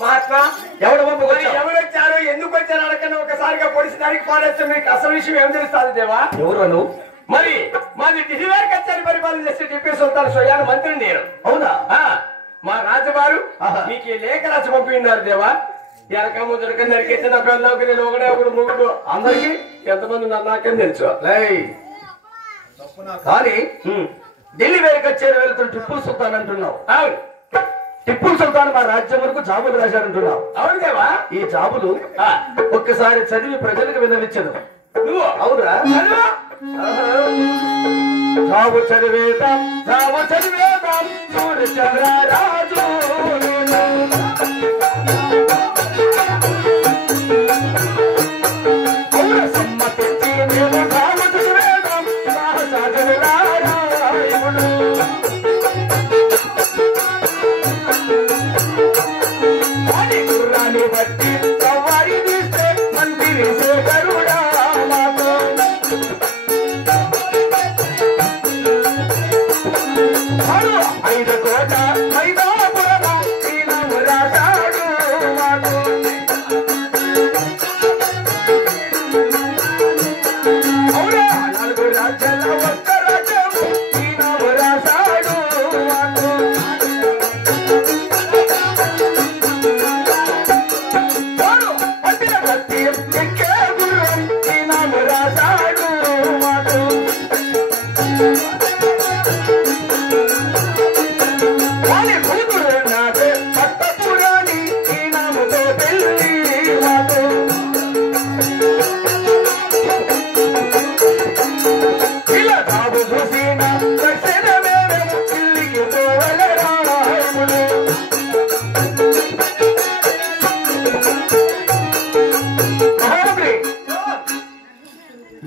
మహాత్మా ఎవడు ఎవరొచ్చారు ఎందుకు వచ్చారు అడగని ఒకసారిగా పొడిసి దానికి పాడేస్తే మీకు అసలు విషయం ఏం తెలుస్తుంది దేవా? ఎవరు మరి మాది ఢిల్లీ కచ్చారి పరిపాలన చేసే టిప్పూ సుల్తాన్ స్వయాన మంత్రిని నేను. అవునా? మా రాజువారు మీకు ఈ లేఖ రాసి పంపిన్నారు దేవా. ఎనక ముందరక నరికెత్తే నా పిల్లలకి నేను ఒకడు ముగ్గురు అందరికి ఎంతమంది నాకేం తెలుసు. కానీ ఢిల్లీ వేరు కచ్చేరి వెళ్తున్న టిప్పూ సుల్తాన్ అంటున్నావు. అవును, టిప్పూ సుల్తాన్ మా రాజ్యం వరకు జాబులు రాశాడంటున్నావు. అవును దేవా. ఈ జాబులు ఒక్కసారి చదివి ప్రజలకు విన్నవించదు. నువ్వు అవునా? జాబు చదివేదాం సూర్యచంద్ర రాజు సమ్మతించి మేము జాబు చదివేదాం సాహసాజురారాయణుడు అని గుర్రాన్ని బట్టి సవారి తీస్తే మంత్రి సేకరుడా మాతో 5 కోట మైదాపురము ఈనాము రాశాడు మాకు. అవునా 4 రాజ్యాల ఒక్క రాజ్యము ఈనాము రాశాడు మాకు. పట్టిన భక్తి ఎక్కే గుర్రం ఈనాము రాశాడు మాకు.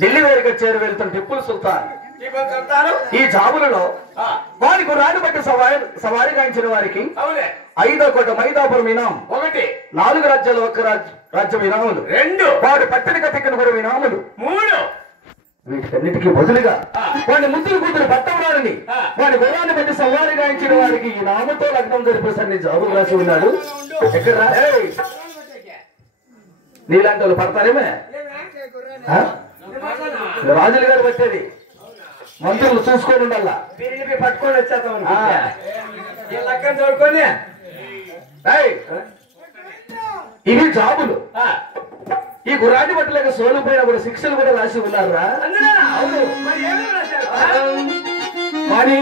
ఢిల్లీ వేరుగా చేరు వెళ్తున్న టిప్పూ సుల్తాన్ ఈ జాబులలో వారికి రాని బట్టి సవారి గాంచిన వారికి 5 కోట మైదాపురం ఇనాం 1, 4 రాజ్యాలు ఒక్క రాజ్యం ఇనాములు 2, వాడు పట్టణిక తిక్కన కూడా ఇనాములు 3, వీటన్నిటికీ బదులుగా వాడి ముద్దులు కూతురు పట్టవరాలని వాడి గుర్రాన్ని బట్టి సవారి గాంచిన వారికి ఈ నామతో లగ్నం జరిపేసరి జాబులు రాసి ఉన్నాడు. ఎక్కడ నీలాంటి వాళ్ళు పడతారేమే? రాజులు గారు వచ్చేది మంత్రులు చూసుకొని ఉండాల పట్టుకొని వచ్చేస్తాం లెక్కన చూడుకొని. ఇవి జాబులు. ఈ గుర్రాన్ని బట్టలేక సోలు పైన కూడా శిక్షలు కూడా రాసి ఉన్నారా? మరి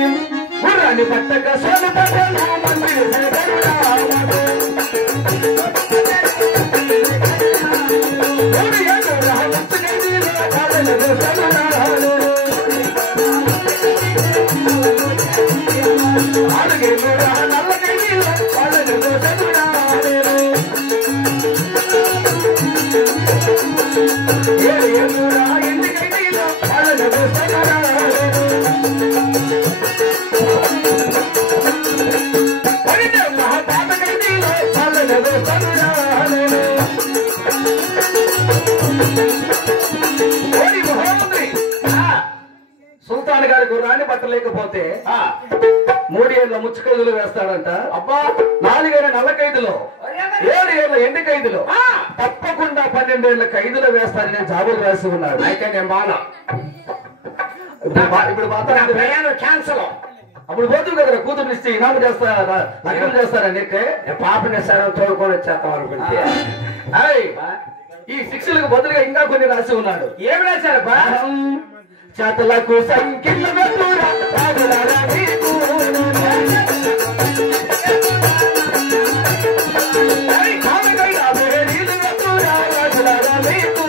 గుర్రాన్ని పట్టక సోలు పట్టాలి సుల్తాన్ గారి గుర్రాన్ని పట్టలేకపోతే 3 ఏళ్ల ముచ్చు ఖైదులు వేస్తాడంట. అబ్బా 4 ఏళ్ల నల్ల ఖైదులో 7 ఏళ్ల ఎండు ఖైదులో తప్పకుండా 12 ఏళ్ల ఖైదులు వేస్తారని జాబులు రాసి ఉన్నాడు. అయితే నేను బాగా ఇప్పుడు మాత్రం క్యాన్సల్ అప్పుడు పోతుంది కదా కూతురు ఇస్తే ఇనాము చేస్తారా లగ్నం చేస్తారని పాపని సార్ తోడుకొని వచ్చేస్తాం అనుకుంటే ఈ శిక్షలకు బదులుగా ఇంకా కొన్ని రాసి ఉన్నాడు. ఏమి రాశారబ్బా? చేతలకు సంఖ్యలు వెతురా రాజులారా నీకు. కానుకైనా వేరీలు వెతురా రాజులారా నీకు.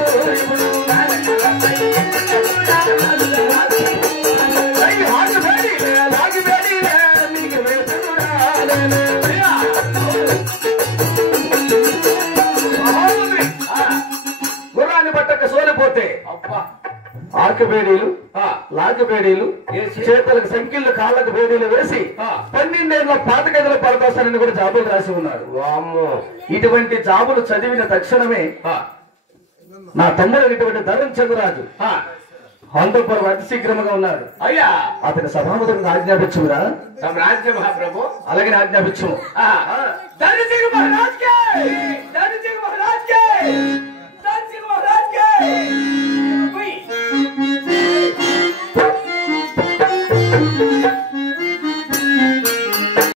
ఆగి వేడిలే, లాగి వేడిలే, నీకు వెతురా. గుర్రాన్ని పట్టక సోలిపోతే ఆకిబేడీలు లాకిబేడీలు చేతులకు సంఖ్యలు కాళ్ళకు బేడీలు వేసి 12 ఏళ్ల పాతకైదుల పడతాసనని కూడా జాబులు రాసి ఉన్నారు. ఇటువంటి జాబులు చదివిన తక్షణమే నా తమ్ముడు ఇటువంటి ధరణ్ చంద్రరాజు ఆంధ్రపురం అతి శీఘ్రంగా ఉన్నాడు. అయ్యా అతని సభాముఖంగా ఆజ్ఞాపించురా. రాజ్య మహాప్రభు అలాగే ఆజ్ఞాపించు. ధరణ్ సింగ్ మహారాజ్ కే, ధరణ్ సింగ్ మహారాజ్ కే.